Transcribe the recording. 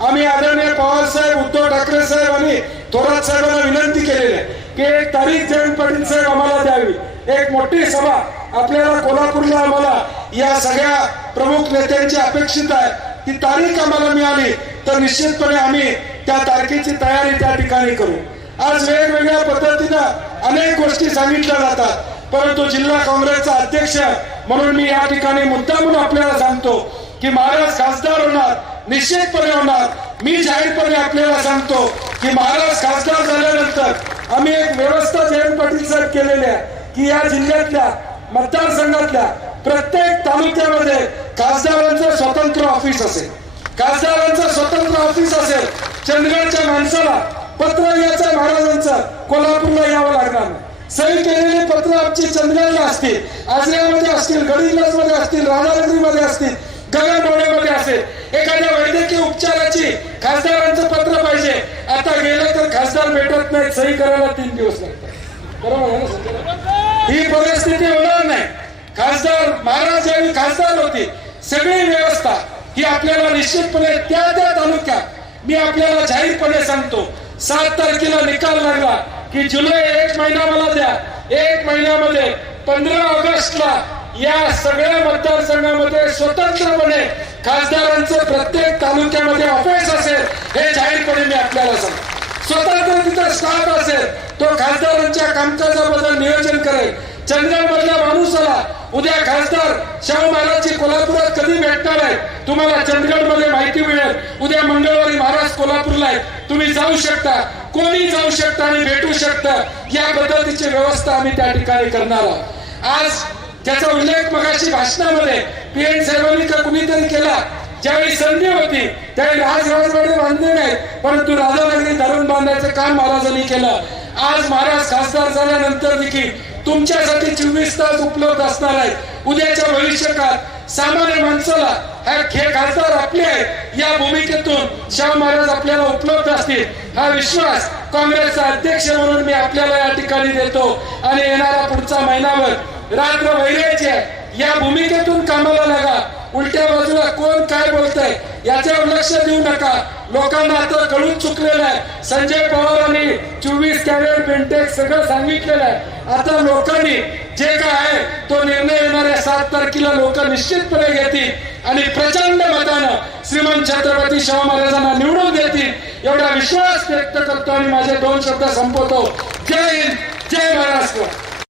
आम्ही आदरणीय पवार साहेब उद्धव ठाकरे साहेब आणि थोरात साहेबांना विनंती केलेली आहे की एक तारीख जयंत पाटील साहेब आम्हाला द्यावी. एक मोठी सभा आपल्याला कोल्हापूरला आम्हाला या सगळ्या प्रमुख नेत्यांची अपेक्षित आहे. ती तारीख आम्हाला मिळाली तर निश्चितपणे आम्ही त्या तारखेची तयारी त्या ठिकाणी करू. आज वेगवेगळ्या पद्धतीनं अनेक गोष्टी सांगितल्या जातात परंतु जिल्हा काँग्रेसचा अध्यक्ष म्हणून मी या ठिकाणी मुद्दा म्हणून आपल्याला सांगतो की महाराज खासदार निश्चितपणे होणार मी जाहीरपणे आपल्याला सांगतो की महाराज खासदार झाल्यानंतर आम्ही एक व्यवस्था जयंत पाटील साहेब केलेली आहे की या जिल्ह्यातल्या मतदारसंघातल्या प्रत्येक तालुक्यामध्ये खासदारांचं स्वतंत्र ऑफिस असेल खासदारांचं स्वतंत्र ऑफिस असेल चंदगडच्या माणसाला पत्र याचं महाराजांचं कोल्हापूरला यावं लागणार नाही. सही केलेले पत्र आमची चंदगडला असतील आजऱ्यामध्ये असतील गडिंग्लजमध्ये असतील राधानगरीमध्ये असतील गगनडोळेमध्ये असेल एखाद्या वैद्यकीय उपचाराची खासदारांचं पत्र पाहिजे. आता गेलं तर खासदार भेटत नाही सही करायला तीन दिवस लागतात. बरोबर ही परिस्थिती होणार नाही. खासदार महाराज यांनी खासदार होती. सगळी व्यवस्था ही आपल्याला निश्चितपणे त्या त्या तालुक्यात मी आपल्याला जाहीरपणे सांगतो. सात तारखेला निकाल लागला की जुलै एक महिना मला द्या. एक महिन्यामध्ये पंधरा ऑगस्टला या सगळ्या मतदारसंघामध्ये स्वतंत्रपणे खासदारांचं प्रत्येक तालुक्यामध्ये ऑफिस असेल हे जाहीरपणे मी आपल्याला सांगतो. स्वतंत्र तिथं स्टाफ असेल तो खासदारांच्या कामकाजाबद्दल नियोजन करेल. चंद्रन मधल्या माणूसाला उद्या खासदार शाहू महाराजची कोल्हापुरात कधी भेटणार आहे तुम्हाला चंदगडमध्ये माहिती मिळेल. उद्या मंगळवारी महाराज कोल्हापूरला आहे तुम्ही जाऊ शकता. कोणी जाऊ शकता आणि भेटू शकता या पद्धतीची व्यवस्था आम्ही त्या ठिकाणी करणार आहोत. आज त्याचा उल्लेख मगाशी भाषणामध्ये पी एन साहेबांनी का कुणीतरी केला ज्यावेळी संधी होती त्यावेळी आज राजवाडे बांधले नाहीत परंतु राधानगरी धरण बांधायचं काम महाराजांनी केलं. आज महाराज खासदार झाल्यानंतर देखील तुमच्यासाठी चोवीस तास उपलब्ध असणार आहेत. उद्याच्या भविष्यकाळात सामान्य माणसाला हा हे खासदार आपले आहेत या भूमिकेतून शाह महाराज आपल्याला उपलब्ध असतील. हा विश्वास काँग्रेसचा अध्यक्ष म्हणून मी आपल्याला या ठिकाणी देतो. आणि येणारा पुढचा महिनाभर रात्र वैरायची आहे. या भूमिकेतून कामाला लागा. उलट्या बाजूला कोण काय बोलतंय याच्यावर लक्ष देऊ नका. लोकांना आता कळून चुकलेलं आहे. संजय पवारांनी चोवीस कॅरेट बेंटेक सगळं सांगितलेलं आहे. आता लोकांनी जे काय आहे तो निर्णय येणाऱ्या सात तारखेला लोक निश्चितपणे घेतील आणि प्रचंड मतानं श्रीमंत छत्रपती शाहू महाराजांना निवडून देतील एवढा विश्वास व्यक्त करतो आणि माझे दोन शब्द संपवतो. जय हिंद